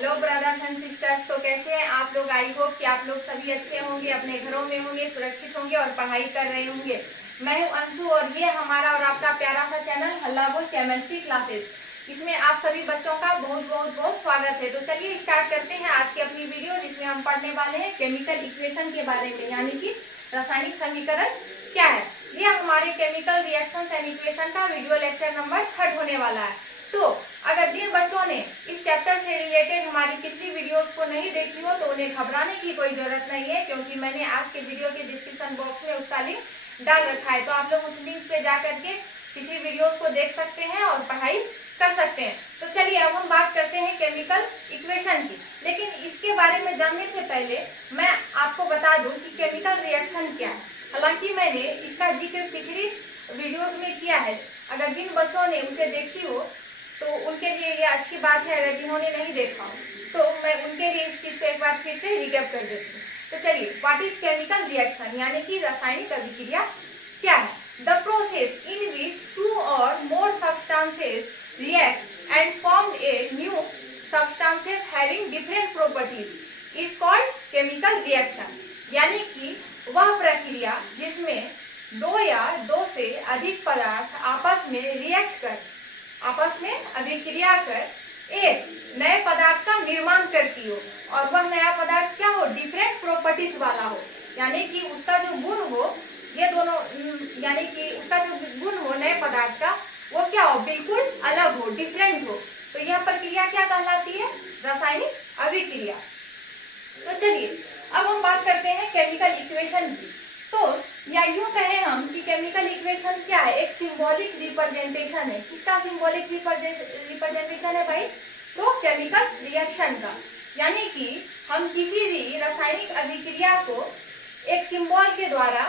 Hello brothers and sisters, तो कैसे हैं आप लोग। आई होप कि आप लोग सभी अच्छे होंगे, अपने घरों में होंगे, सुरक्षित होंगे और पढ़ाई कर रहे होंगे। मैं हूं अंशु और ये हमारा और आपका प्यारा सा चैनल हल्ला बोल केमिस्ट्री क्लासेस। इसमें आप सभी बच्चों का बहुत बहुत बहुत स्वागत है। तो चलिए स्टार्ट करते हैं आज की अपनी वीडियो, जिसमें हम पढ़ने वाले हैं केमिकल इक्वेशन के बारे में, यानी कि रासायनिक समीकरण क्या है। ये हमारे केमिकल रिएक्शंस एंड इक्वेशन का वीडियो लेक्चर नंबर 3 होने वाला है। तो अगर जिन बच्चों ने इस चैप्टर से रिलेटेड हमारी पिछली वीडियोस को नहीं देखी हो तो उन्हें घबराने की कोई जरूरत नहीं है, क्योंकि मैंने आज के वीडियो के डिस्क्रिप्शन बॉक्स में उसका लिंक डाल रखा है। तो आप लोग उस लिंक पे जा करके पिछली वीडियोस को देख सकते हैं और पढ़ाई कर सकते हैं। तो चलिए अब हम बात करते हैं केमिकल इक्वेशन की। लेकिन इसके बारे में जानने से पहले मैं आपको बता दूं कि केमिकल रिएक्शन क्या है। हालांकि मैंने इसका जिक्र पिछली वीडियोस में किया है। अगर जिन बच्चों ने उसे देखी हो तो उनके लिए ये अच्छी बात है, अगर जिन्होंने नहीं देखा हो तो मैं उनके लिए इस चीज को एक बार फिर से रिकैप कर देती हूँ। तो चलिए, व्हाट इज केमिकल रिएक्शन, यानी कि रासायनिक अभिक्रिया क्या है। The process in which two or more substances react and formed a new substances having different properties is called chemical reaction। यानी कि वह प्रक्रिया जिसमें दो या दो से अधिक पदार्थ आपस में रिएक्ट कर, आपस में अभिक्रिया कर एक नए पदार्थ का निर्माण करती हो, और वह नया पदार्थ क्या हो, डिफरेंट प्रॉपर्टीज वाला हो। यानी कि उसका जो गुण हो, ये दोनों यानी कि उसका जो गुण हो नए पदार्थ का, वो क्या हो, बिल्कुल अलग हो, डिफरेंट हो। तो यह प्रक्रिया क्या कहलाती है, रासायनिक अभिक्रिया। तो चलिए अब हम बात करते हैं केमिकल इक्वेशन की। तो या यूं कहें हम कि केमिकल इक्वेशन क्या है, एक सिंबॉलिक रिप्रेजेंटेशन है। किसका सिंबॉलिक रिप्रेजेंटेशन है भाई, तो केमिकल रिएक्शन का। यानी कि हम किसी भी रासायनिक अभिक्रिया को एक सिंबल के द्वारा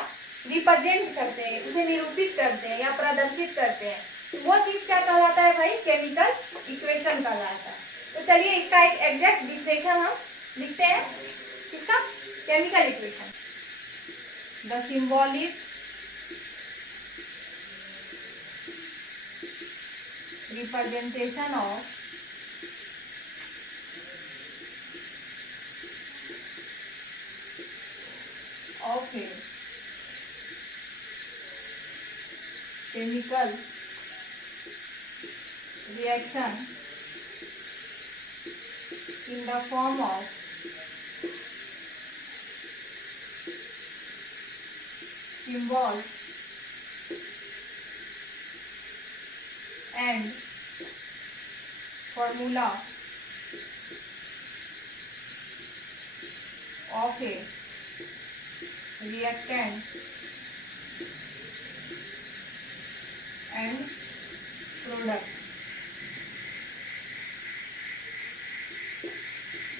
रिप्रेजेंट करते हैं, उसे निरूपित करते हैं या प्रदर्शित करते हैं। वो चीज क्या कहलाता है भाई, केमिकल इक्वेशन कहलाता है। तो चलिए इसका एक एग्जैक्ट डिफिनेशन हम लिखते हैं। किसका, chemical equation. The symbolic representation of a chemical reaction in the form of symbols and formula of a reactant and product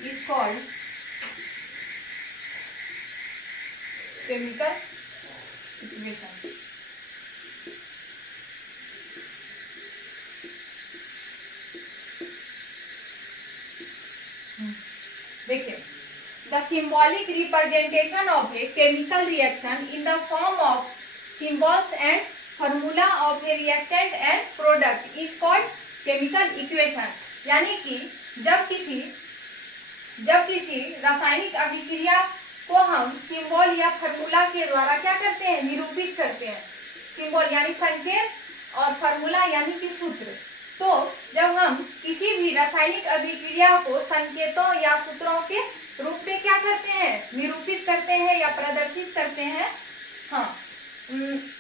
is called chemical equation। देखिए, the symbolic representation of a chemical reaction in the form of symbols and formula of A reactant and product is called chemical equation. यानी कि जब किसी रासायनिक अभिक्रिया को हम symbol या फार्मूला के द्वारा क्या करते हैं, निरूपित करते हैं। सिंबल यानी संकेत और फार्मूला यानी कि सूत्र। तो जब हम किसी भी रासायनिक अभिक्रिया को संकेतों या सूत्रों के रूप में क्या करते हैं, निरूपित करते हैं या प्रदर्शित करते हैं, हाँ,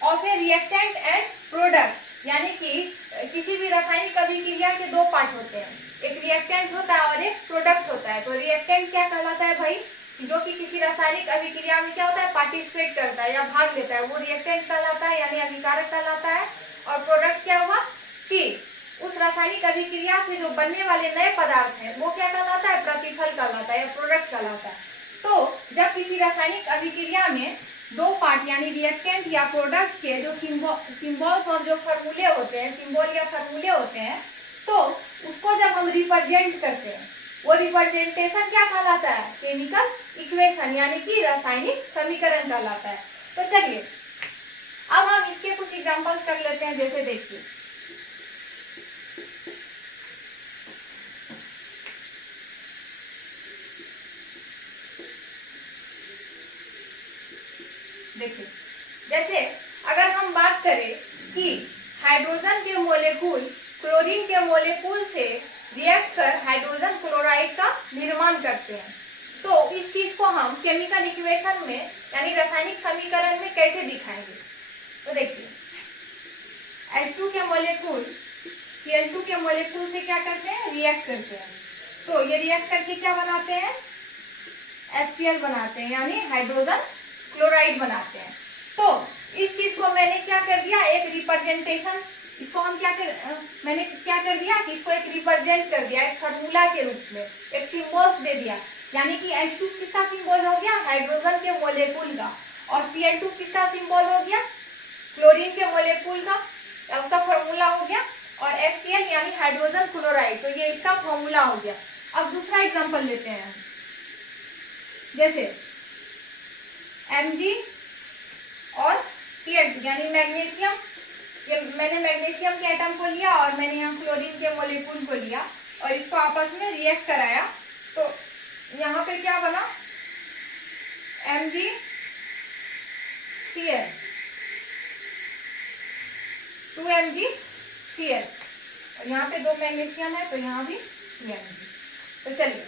of A reactant and product. यानी कि किसी भी रासायनिक अभिक्रिया के दो पार्ट होते हैं, एक रिएक्टेंट होता है और एक प्रोडक्ट होता है। तो रिएक्टेंट क्या कहलाता है भाई, जो कि किसी रासायनिक अभिक्रिया में क्या होता है, पार्टिसिपेट करता है या भाग लेता है, वो रिएक्टेंट कहलाता है, यानी अभिकारक कहलाता है। और प्रोडक्ट क्या हुआ कि उस रासायनिक अभिक्रिया से जो बनने वाले नए पदार्थ हैं, वो क्या कहलाता है, प्रतिफल कहलाता है या प्रोडक्ट कहलाता है। तो जब किसी रासायनिक अभिक्रिया में दो पार्ट यानी रिएक्टेंट या प्रोडक्ट के जो सिंबल्स और जो फॉर्मूले होते हैं, सिंबल या फॉर्मूले होते हैं, तो उसको जब हम रिप्रेजेंट करते हैं, वो रिप्रेजेंटेशन क्या कहलाता है, केमिकल इक्वेशन यानी कि रासायनिक समीकरण कहलाता है। तो चलिए अब हम इसके कुछ एग्जांपल्स कर लेते हैं। जैसे देखिए, देखिए, जैसे अगर हम बात करें कि हाइड्रोजन के मोलेकुल क्लोरीन के मोलेकुल से रिएक्ट कर हाइड्रोजन क्लोराइड का निर्माण करते हैं, तो इस चीज को हम केमिकल इक्वेशन में यानी रासायनिक समीकरण में कैसे दिखाएंगे? तो देखिए, H2 के मोलेकुल Cl2 के मोलेकुल से क्या करते हैं? रिएक्ट करते हैं। तो ये रिएक्ट करके क्या बनाते हैं? HCl बनाते हैं, यानी हाइड्रोजन क्लोराइड बनाते हैं। तो इस चीज को मैंने क्या कर दिया, एक रिप्रेजेंटेशन, इसको हम मैंने क्या कर दिया कि इसको एक रिप्रेजेंट कर दिया, एक फार्मूला के रूप में एक सिंबल्स दे दिया। यानी कि H2 किसका सिंबल हो गया? हाइड्रोजन के मोलेकुल का। और Cl2 किसका सिंबल हो गया? क्लोरीन के मोलेकुल का, या उसका फार्मूला हो गया। और HCl यानी हाइड्रोजन क्लोराइड, तो ये इसका फार्मूला हो गया। अब दूसरा एग्जांपल लेते हैं, जैसे Mg और Cl2 यानी मैग्नीशियम। ये मैंने मैग्नीशियम के एटम को लिया और मैंने यहाँ क्लोरीन के मोलेकुल को लिया और इसको आपस में रिएक्ट कराया। तो यहाँ पे क्या बना? MgCl, 2MgCl, और यहाँ पे 2 मैग्नीशियम है तो यहाँ भी 2Mg। तो चलिए,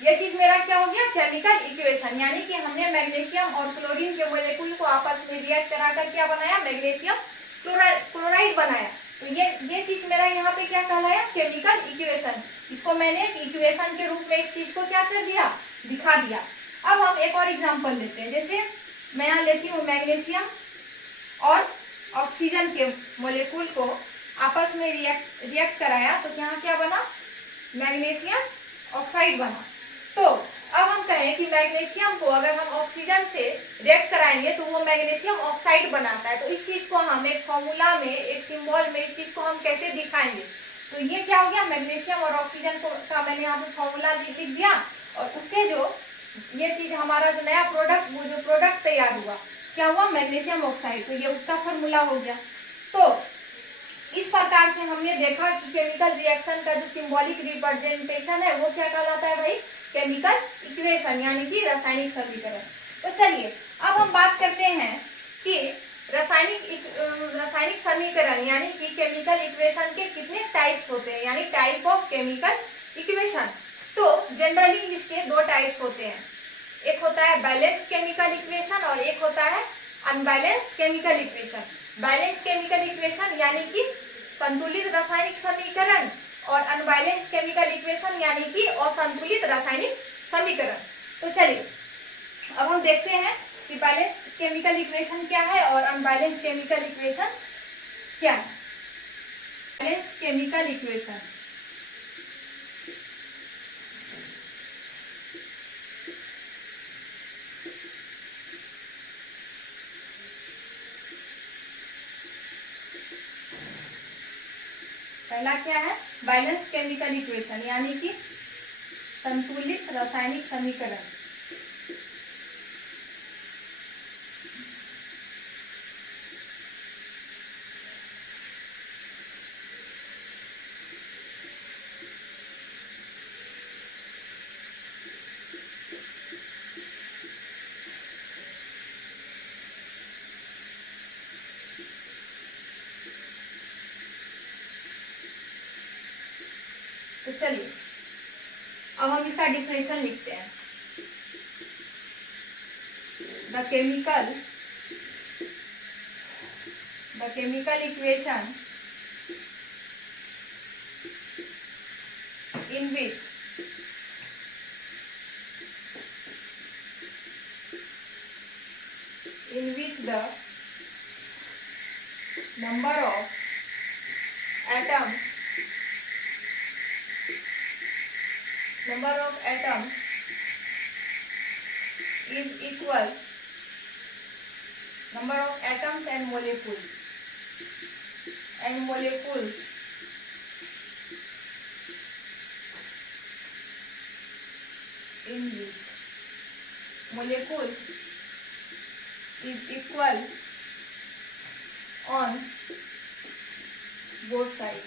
ये चीज मेरा क्या हो गया? केमिकल इक्वेशन, यानी कि हमने मैग्नीशियम और क्लोरीन के मोलेकुल को आपस में रिएक्ट कराकर क्या बनाया? मैग्नीशियम क्लोराइड बनाया। तो ये चीज मेरा यहाँ पे क्या कहलाया? Chemical equation. इसको मैंने एक इक्वेशन के रूप में इस चीज को क्या कर दिया? दिखा दिया। अब हम एक और एग्जांपल लेते हैं, जैसे मैं यहाँ लेती हूँ मैग्नीशियम और ऑक्सीजन के मोलेकुल को आपस में रिएक्ट कराया, तो यहाँ क्या बना? मैग्नीशियम ऑक्साइड बना। तो अब हम कहें कि मैग्नीशियम को अगर हम ऑक्सीजन से रिएक्ट कराएंगे तो वो मैग्नीशियम ऑक्साइड बनाता है। तो इस चीज को हम एक फॉर्मूला में, एक सिंबल में इस चीज को हम कैसे दिखाएंगे? तो ये क्या हो गया? मैग्नीशियम और ऑक्सीजन का मैंने यहाँ पे फॉर्मूला लिख दिया, और उससे जो ये चीज हमारा जो नया प्रोडक्ट, वो जो प्रोडक्ट तैयार हुआ, क्या हुआ? Magnesium oxide. तो ये उसका फॉर्मूला हो गया। तो इस प्रकार से हमने देखा कि केमिकल रिएक्शन का जो सिंबॉलिक रिप्रेजेंटेशन है वो क्या कहलाता है भाई? केमिकल इक्वेशन, यानी कि रासायनिक समीकरण। तो चलिए, अब हम बात करते हैं कि रासायनिक समीकरण यानी कि केमिकल इक्वेशन के कितने टाइप्स होते हैं, यानी टाइप ऑफ केमिकल इक्वेशन। तो जनरली इसके 2 टाइप्स होते हैं, एक होता है बैलेंस्ड केमिकल इक्वेशन और एक होता है unbalanced chemical equation. Balanced chemical equation यानी कि संतुलित रासायनिक समीकरण, और अनबैलेंस्ड केमिकल इक्वेशन यानी कि असंतुलित रासायनिक समीकरण। तो चलिए, अब हम देखते हैं कि बैलेंस्ड केमिकल इक्वेशन क्या है और अनबैलेंस्ड केमिकल इक्वेशन क्या है। बैलेंस्ड केमिकल इक्वेशन, पहला क्या है? बैलेंस्ड केमिकल इक्वेशन यानी कि संतुलित रासायनिक समीकरण। तो चलिए, अब हम इसका डिफिनेशन लिखते हैं। The chemical equation in which the number of atoms is equal, number of atoms and molecules in which molecules is equal on both sides.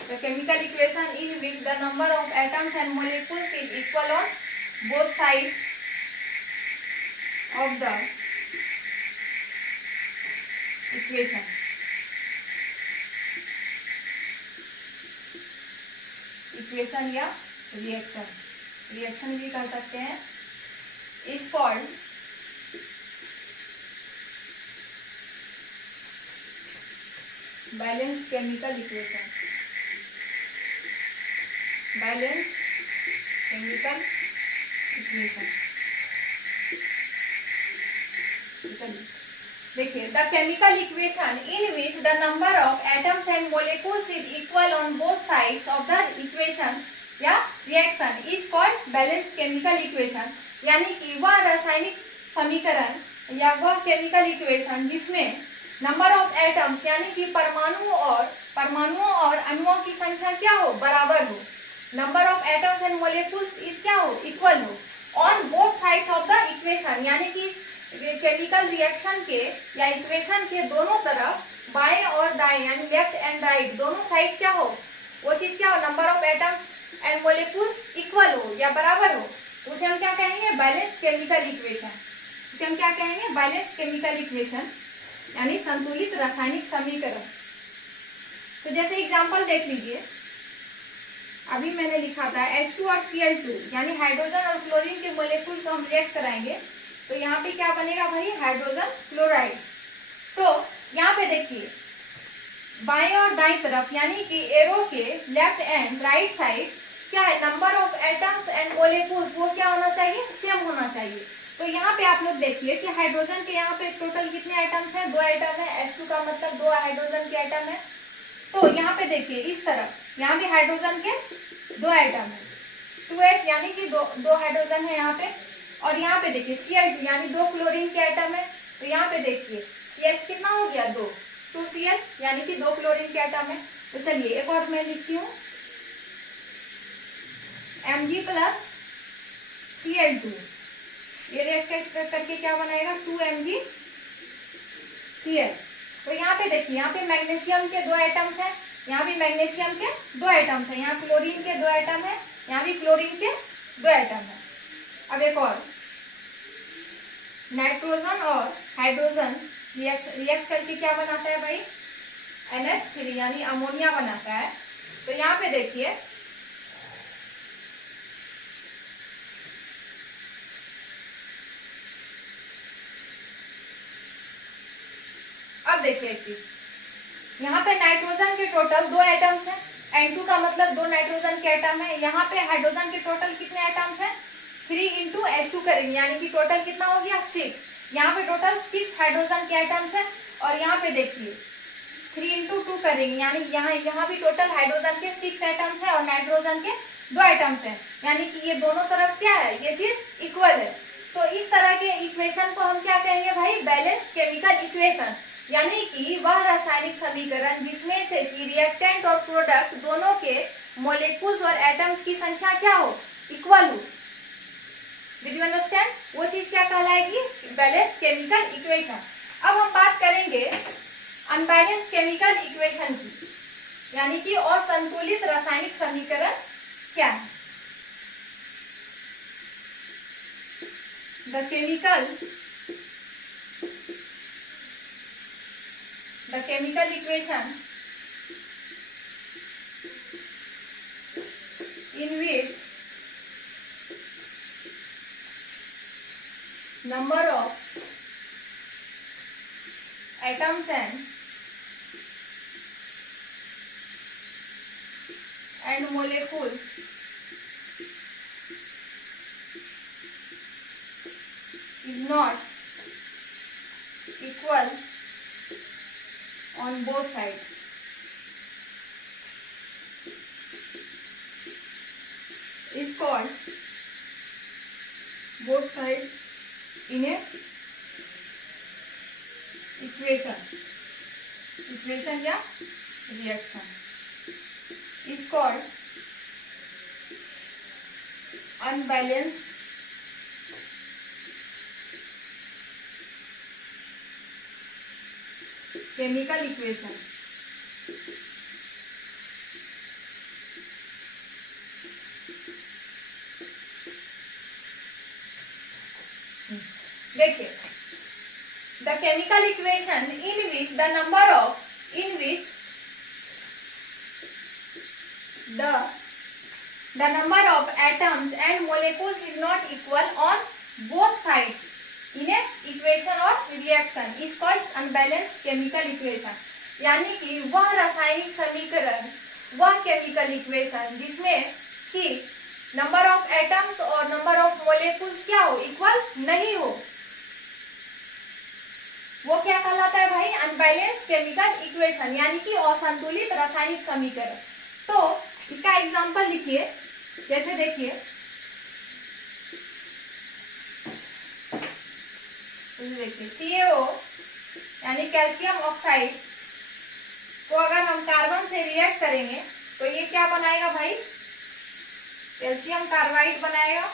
The chemical equation in which the number of atoms and molecules is equal on both sides of the equation. Equation या reaction, reaction भी कह सकते हैं, is called balanced chemical equation, balanced chemical equation. चलिए देखिए, the chemical equation in which the number of atoms and molecules is equal on both sides of the equation या reaction is called balanced chemical equation. यानी कि वह रासायनिक समीकरण या वह केमिकल इक्वेशन जिसमें नंबर ऑफ एटम्स यानी कि परमाणुओं और अणुओं की संख्या क्या हो, बराबर हो, number of atoms and molecules is क्या हो, इक्वल हो, on both sides of the equation. यानी कि केमिकल रिएक्शन के या इक्वेशन के दोनों तरफ बाएं और दाएं यानी लेफ्ट एंड राइट दोनों साइड क्या हो, वो चीज क्या हो, number of atoms and molecules equal हो या बराबर हो, उसे हम क्या कहेंगे, बैलेंस्ड केमिकल इक्वेशन। उसे हम क्या कहेंगे, बैलेंस्ड केमिकल इक्वेशन यानी संतुलित रासायनिक समीकरण। तो जैसे एग्जांपल देख लीजिए, अभी मैंने लिखा था H2 और Cl2 यानी हाइड्रोजन और क्लोरीन के मोलेक्यूल को हम रिएक्ट कराएंगे तो यहाँ पे क्या बनेगा भाई, हाइड्रोजन क्लोराइड। तो यहाँ पे देखिए बाएं और दाएं तरफ यानी कि एरो के लेफ्ट एंड राइट साइड क्या है, number of atoms and molecules वो क्या होना चाहिए, सेम होना चाहिए। तो यहाँ पे आप लोग देखिए कि हाइड्रोजन के यहाँ पे टोटल कितने एटम्स हैं, 2 एटम है, H2 का मतलब 2 हाइड्रोजन के एटम है। तो यहाँ पे देखिए इस तरफ यहाँ भी हाइड्रोजन के 2 एटम है, 2s यानी कि दो हाइड्रोजन है यहाँ पे, और यहाँ पे देखिए Cl2 यानी 2 क्लोरीन के एटम है। तो यहाँ पे देखिए Cl कितना हो गया, 2Cl यानी कि 2 क्लोरीन के एटम है। तो चलिए एक और मैं लिखती हूँ, Mg प्लस Cl2 ये रिएक्ट करके क्या बनाएगा, 2MgCl। तो यहाँ पे देखिए यहाँ पे मैग्नीशियम के 2 एटम्स हैं, यहाँ भी मैग्नीशियम के 2 एटम्स हैं, यहाँ क्लोरीन के 2 एटम है, यहाँ भी क्लोरीन के 2 एटम है। अब एक और, नाइट्रोजन और हाइड्रोजन रिएक्ट करके क्या बनाता है भाई, NH3 यानी अमोनिया बनाता है। तो यहाँ पे देखिए अब देखिए कि यहाँ पे नाइट्रोजन के टोटल 2 एटम्स हैं, N2 का मतलब 2 नाइट्रोजन के एटम है। यहाँ पे हाइड्रोजन के टोटल कितने एटम्स हैं, 3 इंटू H2 करेंगे यानी कि टोटल कितना हो गया, 6। यहाँ पे टोटल 6 हाइड्रोजन के एटम्स हैं, और यहाँ पे देखिए 3 इंटू 2 करेंगे यानी यहाँ भी टोटल हाइड्रोजन के 6 एटम्स हैं और नाइट्रोजन के 2 एटम्स हैं, यानी कि ये दोनों तरफ क्या है, ये चीज इक्वल है। तो इस तरह के इक्वेशन को हम क्या कहेंगे भाई, बैलेंस्ड केमिकल इक्वेशन। यानी कि वह रासायनिक समीकरण जिसमें से कि रिएक्टेंट और प्रोडक्ट दोनों के मोलेक्यूल्स और एटम्स की संख्या क्या हो, इक्वल हो। डिड यू अंडरस्टैंड, वो चीज क्या कहलाएगी, बैलेंस्ड केमिकल इक्वेशन। अब हम बात करेंगे अनबैलेंस्ड केमिकल इक्वेशन की, यानी कि असंतुलित रासायनिक समीकरण क्या है। The chemical equation in which number of atoms and molecules is not equal on both sides. Is called both sides in a equation या reaction is called unbalanced chemical equation. देखिए, the chemical equation in which the number of the number of atoms and molecules is not equal on both sides in a equation or reaction is called unbalanced chemical equation। यानी कि वह रासायनिक समीकरण, वह chemical equation जिसमें कि number of atoms और number of मोलेकुल्स क्या हो, इक्वल नहीं हो, वो क्या कहलाता है भाई, अनबैलेंस्ड केमिकल इक्वेशन, यानी कि असंतुलित रासायनिक समीकरण। तो इसका एग्जांपल लिखिए, जैसे देखिए, CaO यानी कैल्शियम ऑक्साइड को अगर हम कार्बन से रिएक्ट करेंगे तो ये क्या बनाएगा भाई, कैल्शियम कार्बाइड बनाएगा,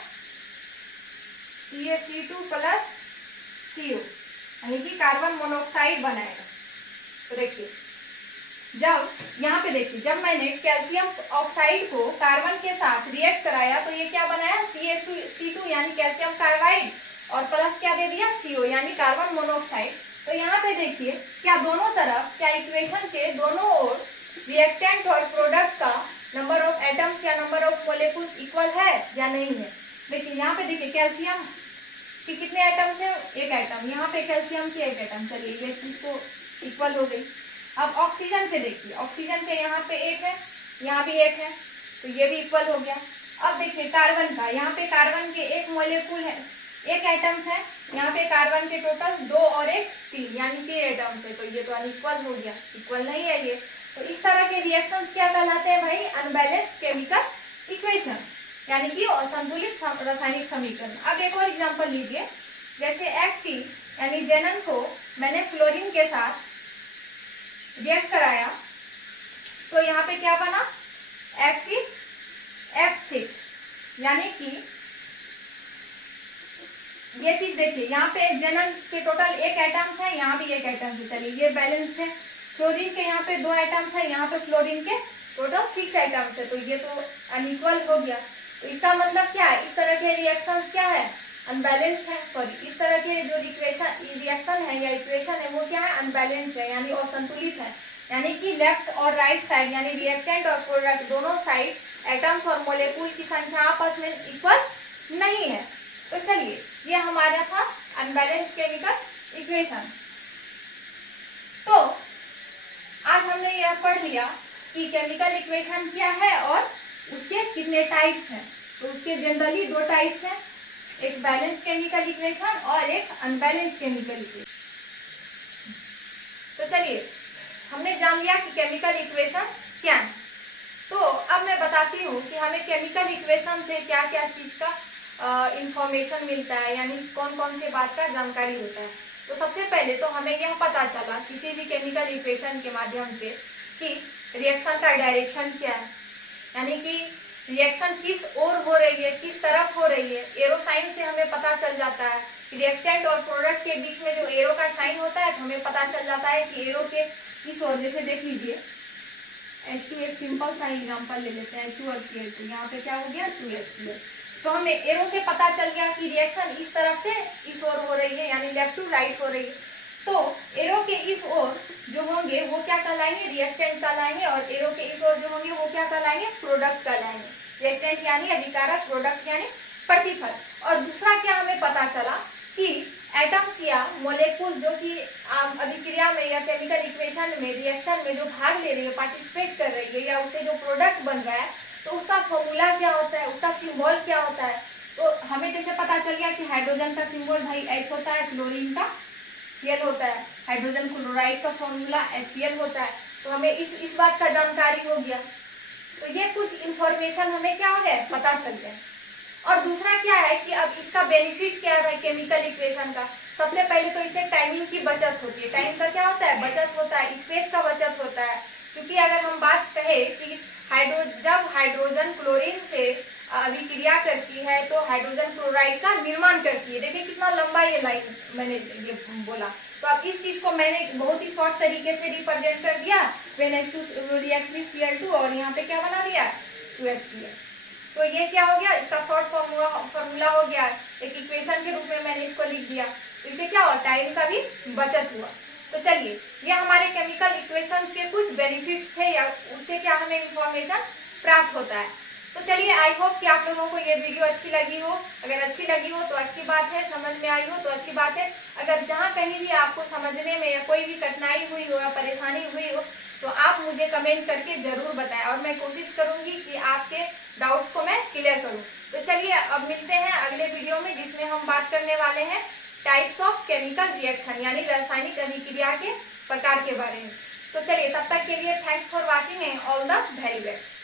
CaC2 प्लस CO यानी कि कार्बन मोनोऑक्साइड बनाएगा। तो देखिए, जब यहाँ पे देखिए, जब मैंने कैल्शियम ऑक्साइड को कार्बन के साथ रिएक्ट कराया तो ये क्या बनाया, CaC2 यानी कैल्शियम कार्बाइड और प्लस क्या दे दिया, CO यानी कार्बन मोनोऑक्साइड। तो यहाँ पे देखिए, क्या दोनों तरफ, क्या इक्वेशन के दोनों ओर रिएक्टेंट और प्रोडक्ट का नंबर ऑफ एटम्स या नंबर ऑफ मोलेकुल्स इक्वल है या नहीं है। देखिए यहाँ पे देखिए, कैल्शियम के कितने एटम्स है, एक एटम, यहाँ पे कैल्शियम की एक एटम, चलिए ये चीज तो इक्वल हो गई। अब ऑक्सीजन के देखिए, ऑक्सीजन के यहाँ पे एक है, यहाँ भी एक है, तो ये भी इक्वल हो गया। अब देखिए कार्बन का, यहाँ पे कार्बन के एक मोलेकुल है, एक एटम्स है, यहाँ पे कार्बन के टोटल 2 और 1 3 यानी 3 एटम्स है, तो ये तो अनइक्वल हो गया, इक्वल नहीं है ये। तो इस तरह के रिएक्शंस क्या कहलाते हैं भाई, अनबैलेंस्ड केमिकल इक्वेशन, यानी कि असंतुलित रासायनिक समीकरण। अब एक और एग्जांपल लीजिए, जैसे Xc यानी जेनन को मैंने फ्लोरीन के साथ रिएक्ट कराया तो यहाँ पे क्या बना, XeF6 यानी कि ये चीज देखिए, यहाँ पे जेनन के टोटल 1 एटम्स है, यहाँ भी 1 एटम है, चलिए ये बैलेंस्ड है। फ्लोरीन के यहाँ पे 2 एटम्स है, यहाँ पे फ्लोरीन के टोटल 6 एटम्स है, तो ये तो अनइक्वल हो गया। तो इसका मतलब क्या है, इस तरह के रिएक्शंस क्या है, अनबैलेंस्ड है, सॉरी, इस तरह के जो रिएक्शन है या इक्वेशन है वो क्या है, अनबैलेंस्ड है, यानी असंतुलित है, यानी कि लेफ्ट और राइट साइड यानी रिएक्टेंट और प्रोडक्ट दोनों साइड एटम्स और मोलेकुल की संख्या आपस में इक्वल नहीं है। तो चलिए, ये हमारा था अनबैलेंस्ड केमिकल इक्वेशन। तो आज हमने यह पढ़ लिया कि केमिकल इक्वेशन क्या है और उसके कितने टाइप्स हैं। तो उसके जनरली 2 टाइप्स हैं, एक बैलेंस्ड केमिकल इक्वेशन और एक अनबैलेंस्ड केमिकल इक्वेशन। तो चलिए, हमने जान लिया कि केमिकल इक्वेशन क्या है। तो अब मैं बताती हूँ कि हमें केमिकल इक्वेशन से क्या क्या चीज का इंफॉर्मेशन मिलता है, यानी कौन कौन से बात का जानकारी होता है। तो सबसे पहले तो हमें यह पता चला किसी भी केमिकल इक्वेशन के माध्यम से कि रिएक्शन का डायरेक्शन क्या है, यानी कि रिएक्शन किस ओर हो रही है, किस तरफ हो रही है। एरो साइन से हमें पता चल जाता है, रिएक्टेंट और प्रोडक्ट के बीच में जो एरो का साइन होता है तो हमें पता चल जाता है कि एरो के इस ओर, जैसे देख लीजिए H2 एक सिंपल सा एग्जांपल ले लेते हैं, H2 और Cl2, यहाँ पे क्या हो गया 2HCl। तो हमें एरो से पता चल गया कि रिएक्शन इस तरफ से इस ओर हो रही है, यानी लेफ्ट टू राइट हो रही है। तो एरो के इस ओर जो होंगे वो क्या कहलाएंगे, रिएक्टेंट कहलाएंगे, और एरो के इस ओर जो होंगे वो क्या कहलाएंगे, प्रोडक्ट कहलाएंगे। रिएक्टेंट यानी अभिकारक, प्रोडक्ट यानी प्रतिफल। और दूसरा क्या हमें पता चला कि एटम्स या मोलेकुल जो कि अभिक्रिया में या केमिकल इक्वेशन में, रिएक्शन में जो भाग ले रही है, पार्टिसिपेट कर रही है, या उससे जो प्रोडक्ट बन रहा है, तो उसका फॉर्मूला क्या होता है, उसका सिंबल क्या होता है। तो हमें जैसे पता चल गया कि हाइड्रोजन का सिंबल भाई H होता है, क्लोरीन का Cl होता है, हाइड्रोजन क्लोराइड का फॉर्मूला HCl होता है। तो हमें इस बात का जानकारी हो गया। तो ये कुछ इंफॉर्मेशन हमें क्या हो गया, पता चल गया। और दूसरा क्या है कि अब इसका बेनिफिट क्या है भाई केमिकल इक्वेशन का। सबसे पहले तो इससे टाइमिंग की बचत होती है। टाइम का क्या होता है, बचत होता है, स्पेस का बचत होता है। क्योंकि अगर हम बात कहें कि जब हाइड्रोजन क्लोरीन से अभिक्रिया करती है तो हाइड्रोजन क्लोराइड का निर्माण करती है। देखिए कितना लंबा ये लाइन मैंने ये बोला। तो अब इस चीज को मैंने बहुत ही शॉर्ट तरीके से रिप्रेजेंट कर दिया, When H2 react with Cl2, और यहाँ पे क्या बना दिया 2HCl। तो ये क्या हो गया, इसका शॉर्ट फॉर्मूला हो गया, एक इक्वेशन के रूप में मैंने इसको लिख दिया। तो इससे क्या हुआ, टाइम का भी बचत हुआ। तो चलिए, ये हमारे केमिकल इक्वेशन के कुछ बेनिफिट्स थे या उससे क्या हमें इंफॉर्मेशन प्राप्त होता है। तो चलिए, आई होप कि आप लोगों को ये वीडियो अच्छी लगी हो। अगर अच्छी लगी हो तो अच्छी बात है, समझ में आई हो तो अच्छी बात है। अगर जहाँ कहीं भी आपको समझने में या कोई भी कठिनाई हुई हो या परेशानी हुई हो तो आप मुझे कमेंट करके जरूर बताएं और मैं कोशिश करूंगी कि आपके डाउट्स को मैं क्लियर करूं। तो चलिए, अब मिलते हैं अगले वीडियो में, जिसमें हम बात करने वाले हैं टाइप्स ऑफ केमिकल रिएक्शन, यानी रासायनिक अभिक्रिया के प्रकार के बारे में। तो चलिए, तब तक के लिए thanks for watching and all the very best.